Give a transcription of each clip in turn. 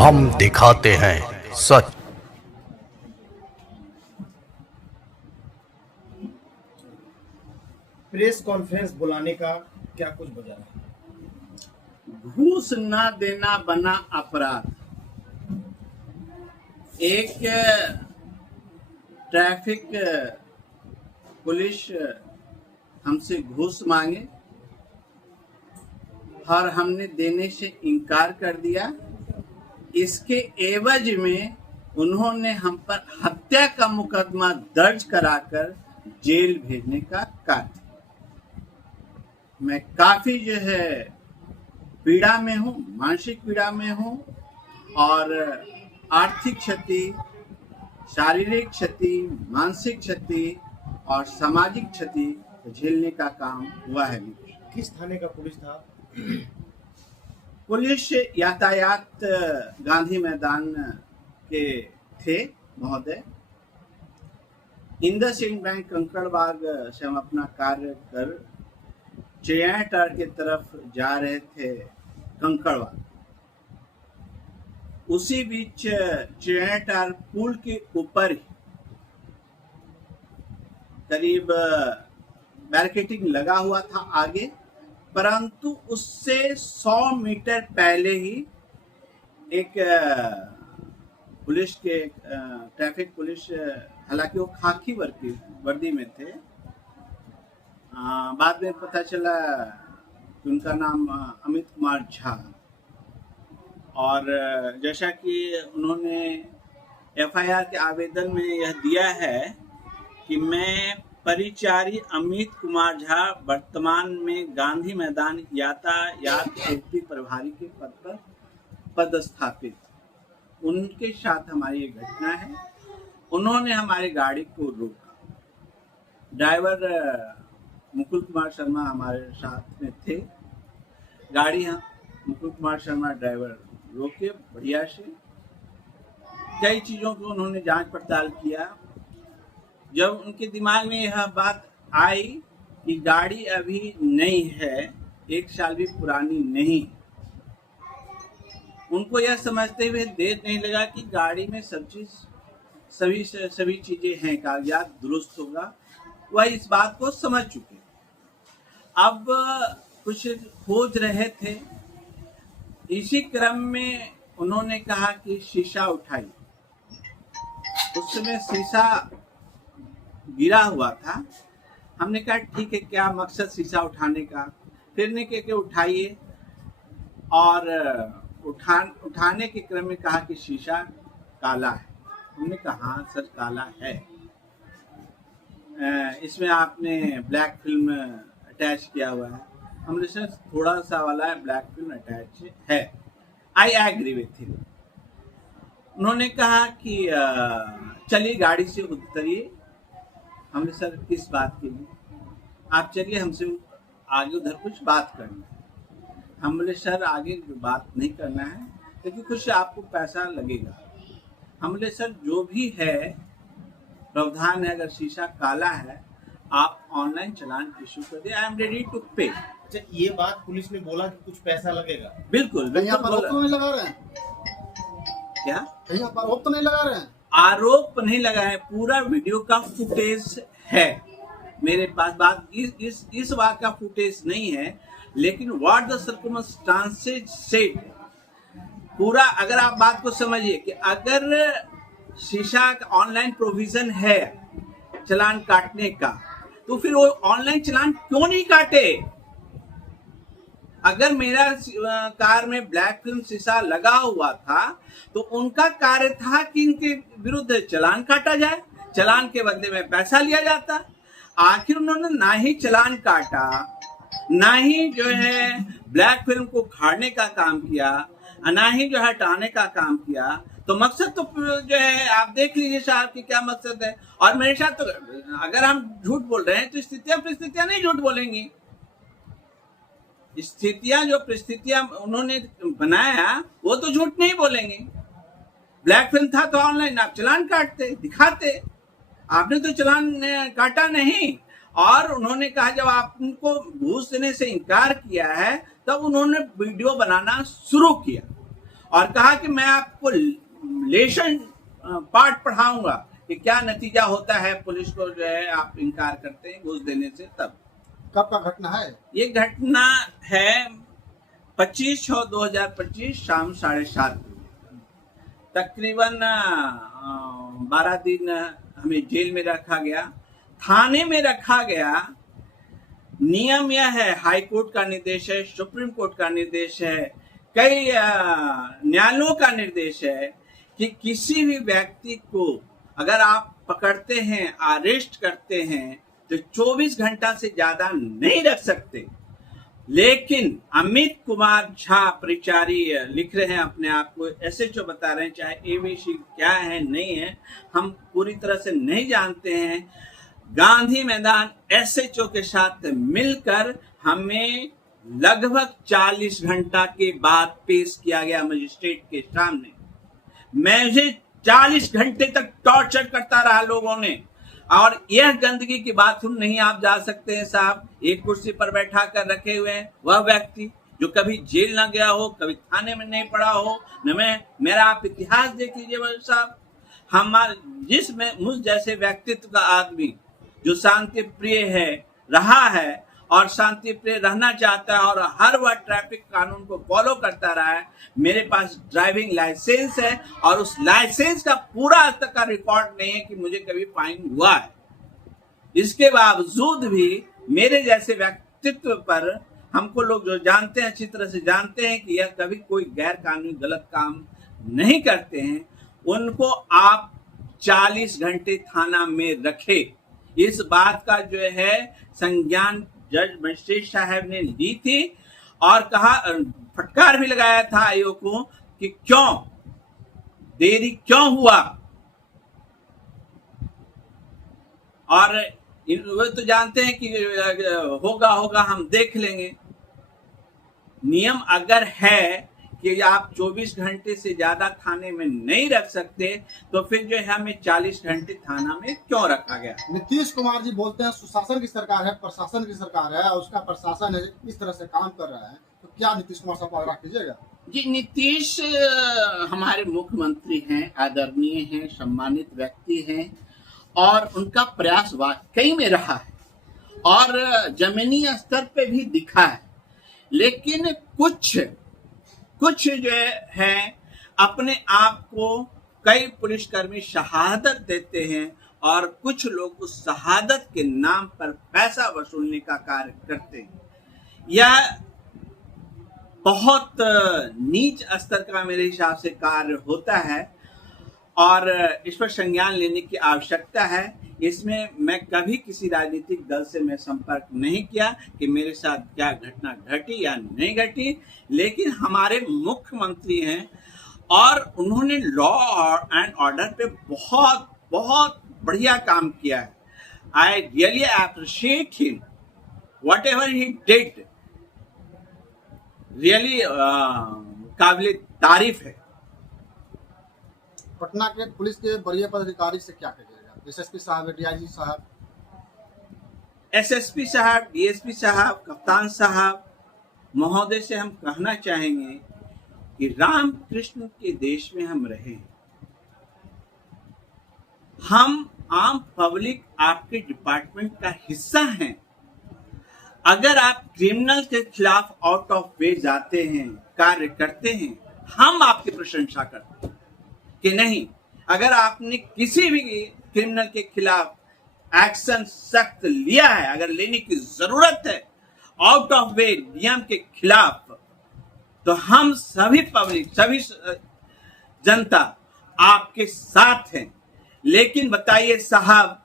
हम दिखाते हैं सच। प्रेस कॉन्फ्रेंस बुलाने का क्या कुछ वजह है? घूस न देना बना अपराध। एक ट्रैफिक पुलिस हमसे घूस मांगे और हमने देने से इनकार कर दिया। इसके एवज में उन्होंने हम पर हत्या का मुकदमा दर्ज कराकर जेल भेजने का कार्य। मैं काफी पीड़ा में हूँ, मानसिक पीड़ा में हूँ और आर्थिक क्षति, शारीरिक क्षति, मानसिक क्षति और सामाजिक क्षति झेलने का काम हुआ है। किस थाने का पुलिस था? पुलिस यातायात गांधी मैदान के थे महोदय। इंडसइंड बैंक कंकड़बाग से हम अपना कार्य कर चिड़ियाटार की तरफ जा रहे थे कंकड़बाग। उसी बीच चिड़ियाटार पुल के ऊपर ही करीब बैरिकेडिंग लगा हुआ था आगे, परंतु उससे 100 मीटर पहले ही एक पुलिस के ट्रैफिक पुलिस, हालांकि वो खाकी वर्दी में थे, बाद में पता चला कि उनका नाम अमित कुमार झा। और जैसा कि उन्होंने एफआईआर के आवेदन में यह दिया है कि मैं परिचारी अमित कुमार झा वर्तमान में गांधी मैदान यातायात सेफ्टी प्रभारी के पद पर पदस्थापित, उनके साथ हमारी ये घटना है। उन्होंने हमारी गाड़ी को रोका। ड्राइवर मुकुल कुमार शर्मा हमारे साथ में थे। गाड़ी मुकुल कुमार शर्मा ड्राइवर रोके बढ़िया से। कई चीज़ों को उन्होंने जांच पड़ताल किया। जब उनके दिमाग में यह बात आई कि गाड़ी अभी नई है, 1 साल भी पुरानी नहीं, उनको यह समझते हुए देर नहीं लगा कि गाड़ी में सभी चीजें हैं, कागजात दुरुस्त होगा। वह इस बात को समझ चुके। अब कुछ खोज रहे थे। इसी क्रम में उन्होंने कहा कि शीशा उठाइए। उस समय शीशा गिरा हुआ था। हमने कहा ठीक है, क्या मकसद शीशा उठाने का। फिर ने के उठाइए, और उठाने के क्रम में कहा कि शीशा काला है। हमने कहा हाँ सर काला है, इसमें आपने ब्लैक फिल्म अटैच किया हुआ है। हमने सर थोड़ा सा वाला है, ब्लैक फिल्म अटैच है। I agree with him. उन्होंने कहा कि चलिए गाड़ी से उतरिए। हमने सर किस बात के लिए? आप चलिए, हमसे आगे उधर कुछ बात करना है। हम बोले सर आगे बात नहीं करना है, लेकिन कुछ आपको पैसा लगेगा। हम बोले सर जो भी है प्रावधान है, अगर शीशा काला है आप ऑनलाइन चालान इशू कर दे। आई एम रेडी टू पे। अच्छा, ये बात पुलिस ने बोला कि कुछ पैसा लगेगा? बिल्कुल यहाँ पर आरोप तो नहीं लगा रहे हैं? क्या यहाँ पर आरोप तो नहीं लगा रहे हैं? आरोप नहीं लगा है, पूरा वीडियो का फुटेज है मेरे पास। बात इस बात का फुटेज नहीं है, लेकिन व्हाट द सर्कमस्टांसेस सेड, पूरा अगर आप बात को समझिए कि अगर शीशा ऑनलाइन प्रोविजन है चालान काटने का, तो फिर वो ऑनलाइन चालान क्यों नहीं काटे? अगर मेरा कार में ब्लैक फिल्म शीशा लगा हुआ था तो उनका कार्य था कि इनके विरुद्ध चालान काटा जाए, चालान के बदले में पैसा लिया जाता। आखिर उन्होंने ना ही चालान काटा, ना ही ब्लैक फिल्म को खाड़ने का काम किया, ना ही हटाने का काम किया। तो मकसद तो आप देख लीजिए साहब कि क्या मकसद है। और मेरे साथ तो अगर हम झूठ बोल रहे हैं तो परिस्थितियां नहीं झूठ बोलेंगी। परिस्थितियां उन्होंने बनाया वो तो झूठ नहीं बोलेंगे। ब्लैक फिल्म था तो ऑनलाइन आप चालान काटते, दिखाते। आपने तो चालान काटा नहीं। और उन्होंने कहा जब आपको घूस देने से इनकार किया है तब उन्होंने वीडियो बनाना शुरू किया। और कहा कि मैं आपको लेसन पाठ पढ़ाऊंगा कि क्या नतीजा होता है पुलिस को जो है आप इनकार करते हैं घूस देने से। तब कब का घटना है? ये घटना है 25/6/2025 शाम 7:30 बजे। तकरीबन 12 दिन हमें जेल में रखा गया, थाने में रखा गया। नियम यह है, हाई कोर्ट का निर्देश है, सुप्रीम कोर्ट का निर्देश है, कई न्यायालयों का निर्देश है कि किसी भी व्यक्ति को अगर आप पकड़ते हैं, अरेस्ट करते हैं तो 24 घंटा से ज्यादा नहीं रख सकते। लेकिन अमित कुमार झा परिचारी लिख रहे हैं अपने आप को एसएचओ बता रहे हैं, चाहे एबीसी क्या है नहीं है हम पूरी तरह से नहीं जानते हैं। गांधी मैदान एसएचओ के साथ मिलकर हमें लगभग 40 घंटा के बाद पेश किया गया मजिस्ट्रेट के सामने। मुझे 40 घंटे तक टॉर्चर करता रहा लोगों ने। और यह गंदगी की बाथरूम नहीं आप जा सकते हैं साहब, एक कुर्सी पर बैठा कर रखे हुए हैं वह व्यक्ति जो कभी जेल ना गया हो, कभी थाने में नहीं पड़ा हो न। मेरा आप इतिहास देख लीजिए साहब, हमारे मुझ जैसे व्यक्तित्व का आदमी जो शांति प्रिय है, रहा है और शांति प्रिय रहना चाहता है और हर वह ट्रैफिक कानून को फॉलो करता रहा है। मेरे पास ड्राइविंग लाइसेंस है और उस लाइसेंस का पूरा आज तक का रिकॉर्ड नहीं है कि मुझे कभी फाइन हुआ है। इसके बावजूद भी मेरे जैसे व्यक्तित्व पर हमको लोग जो जानते हैं, अच्छी तरह से जानते हैं कि यह कभी कोई गैर कानूनी गलत काम नहीं करते हैं, उनको आप 40 घंटे थाना में रखे। इस बात का जो है संज्ञान जज मजिस्ट्रेट साहब ने ली थी और कहा, फटकार भी लगाया था आयोग को कि क्यों देरी क्यों हुआ। और वो तो जानते हैं कि होगा हम देख लेंगे। नियम अगर है कि आप 24 घंटे से ज्यादा थाने में नहीं रख सकते तो फिर जो है हमें 40 घंटे थाना में क्यों रखा गया। नीतीश कुमार जी बोलते हैं सुशासन की सरकार है, प्रशासन की सरकार है, उसका प्रशासन है इस तरह से काम कर रहा है, तो क्या नीतीश कुमार साहब आग्रह कीजिएगा? जी, नीतीश हमारे मुख्यमंत्री हैं, आदरणीय हैं, सम्मानित व्यक्ति हैं और उनका प्रयास वाकई में रहा है और जमीनी स्तर पे भी दिखा है। लेकिन कुछ जो है अपने आप को कई पुलिसकर्मी शहादत देते हैं और कुछ लोग उस शहादत के नाम पर पैसा वसूलने का कार्य करते हैं। यह बहुत नीच स्तर का मेरे हिसाब से कार्य होता है और इस पर संज्ञान लेने की आवश्यकता है। इसमें मैं कभी किसी राजनीतिक दल से मैं संपर्क नहीं किया कि मेरे साथ क्या घटना घटी या नहीं घटी, लेकिन हमारे मुख्यमंत्री हैं और उन्होंने लॉ एंड ऑर्डर पे बहुत बहुत बढ़िया काम किया है। I really appreciate him, what ever he did really काबिल तारीफ है। पटना के पुलिस के वरीय पदाधिकारी से क्या कहिएगा? एसएसपी साहब, डीआईजी साहब, एसएसपी साहब, डीएसपी साहब, कप्तान साहब महोदय से हम कहना चाहेंगे कि राम कृष्ण के देश में हम रहे, हम आम पब्लिक आपके डिपार्टमेंट का हिस्सा हैं। अगर आप क्रिमिनल के खिलाफ आउट ऑफ वे जाते हैं, कार्य करते हैं, हम आपकी प्रशंसा करते हैं कि नहीं। अगर आपने किसी भी क्रिमिनल के खिलाफ एक्शन सख्त लिया है, अगर लेने की जरूरत है आउट ऑफ वे नियम के खिलाफ, तो हम सभी पब्लिक, सभी जनता आपके साथ हैं। लेकिन बताइए साहब,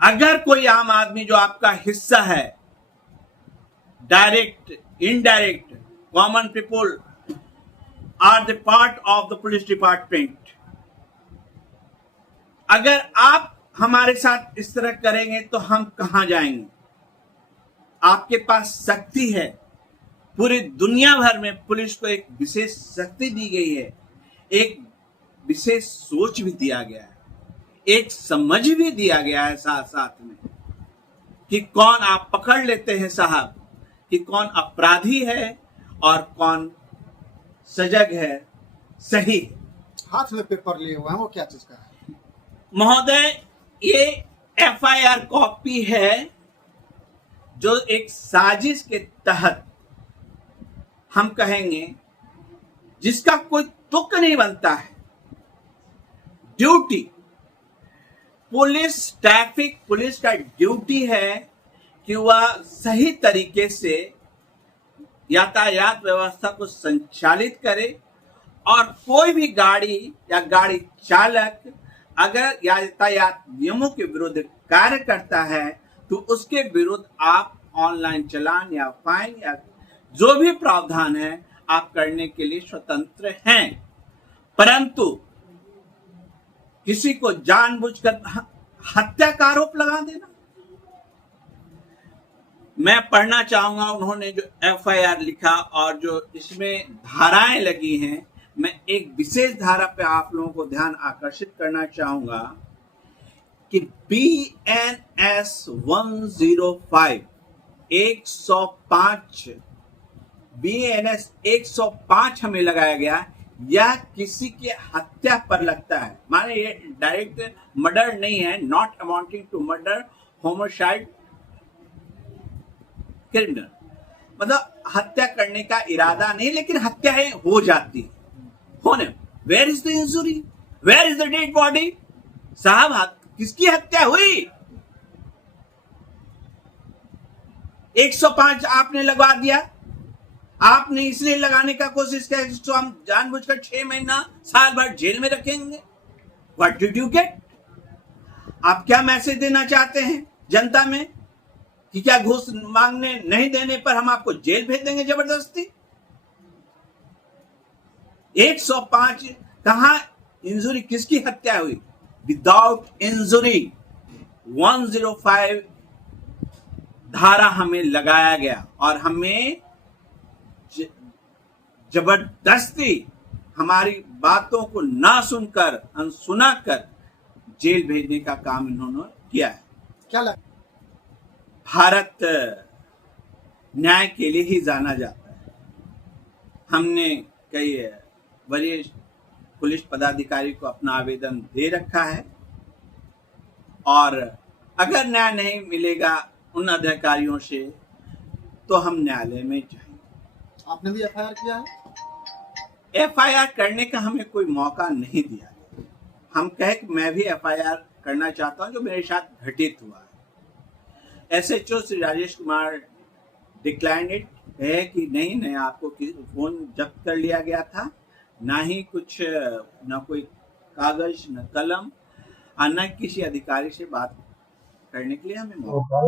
अगर कोई आम आदमी जो आपका हिस्सा है, direct, indirect, common people are the part of the police department, अगर आप हमारे साथ इस तरह करेंगे तो हम कहां जाएंगे? आपके पास शक्ति है, पूरी दुनिया भर में पुलिस को एक विशेष शक्ति दी गई है, एक विशेष सोच भी दिया गया है, एक समझ भी दिया गया है साथ साथ में कि कौन आप पकड़ लेते हैं साहब, कि कौन अपराधी है और कौन सजग है, सही है। हाथ में पेपर लिए हुए हैं, वो क्या चीज का है? महोदय, ये एफआईआर कॉपी है जो एक साजिश के तहत हम कहेंगे जिसका कोई तुक नहीं बनता है। ड्यूटी ट्रैफिक पुलिस का ड्यूटी है कि वह सही तरीके से यातायात व्यवस्था को संचालित करे, और कोई भी गाड़ी या गाड़ी चालक अगर यातायात नियमों के विरुद्ध कार्य करता है तो उसके विरुद्ध आप ऑनलाइन चालान या फाइन या जो भी प्रावधान है आप करने के लिए स्वतंत्र हैं। परंतु किसी को जानबूझकर हत्या का आरोप लगा देना, मैं पढ़ना चाहूंगा उन्होंने जो एफआईआर लिखा और जो इसमें धाराएं लगी हैं। मैं एक विशेष धारा पे आप लोगों को ध्यान आकर्षित करना चाहूंगा कि BNS 105 105 BNS 105 हमें लगाया गया। यह किसी के हत्या पर लगता है, माने ये डायरेक्ट मर्डर नहीं है, not amounting to murder, homicide, criminal, मतलब हत्या करने का इरादा नहीं, लेकिन हत्याएं हो जाती है। होने where is the injury, where is the dead body? साहब, किसकी हत्या हुई? 105 आपने लगवा दिया, आपने इसलिए लगाने का कोशिश किया जिसको हम जानबूझकर 6 महीना साल भर जेल में रखेंगे। What did you get? आप क्या मैसेज देना चाहते हैं जनता में कि क्या घूस मांगने नहीं देने पर हम आपको जेल भेज देंगे जबरदस्ती? 105 कहां इंजुरी, किसकी हत्या हुई? विदाउट इंजुरी 105 धारा हमें लगाया गया और हमें जबरदस्ती हमारी बातों को ना सुनकर, अनसुना कर जेल भेजने का काम इन्होंने किया है। क्या लगा? भारत न्याय के लिए ही जाना जाता है। हमने कई वरिष्ठ पुलिस पदाधिकारी को अपना आवेदन दे रखा है, और अगर न्याय नहीं मिलेगा उन अधिकारियों से तो हम न्यायालय में जाएंगे। आपने भी एफआईआर किया है? एफआईआर करने का हमें कोई मौका नहीं दिया। हम कहे कि मैं भी एफआईआर करना चाहता हूं जो मेरे साथ घटित हुआ है। SHO Shri Rajesh Kumar decline it, है कि नहीं आपको फोन जब्त कर लिया गया था, ना ही कुछ, ना कोई कागज, न कलम, और न किसी अधिकारी से बात करने के लिए हमें मौका।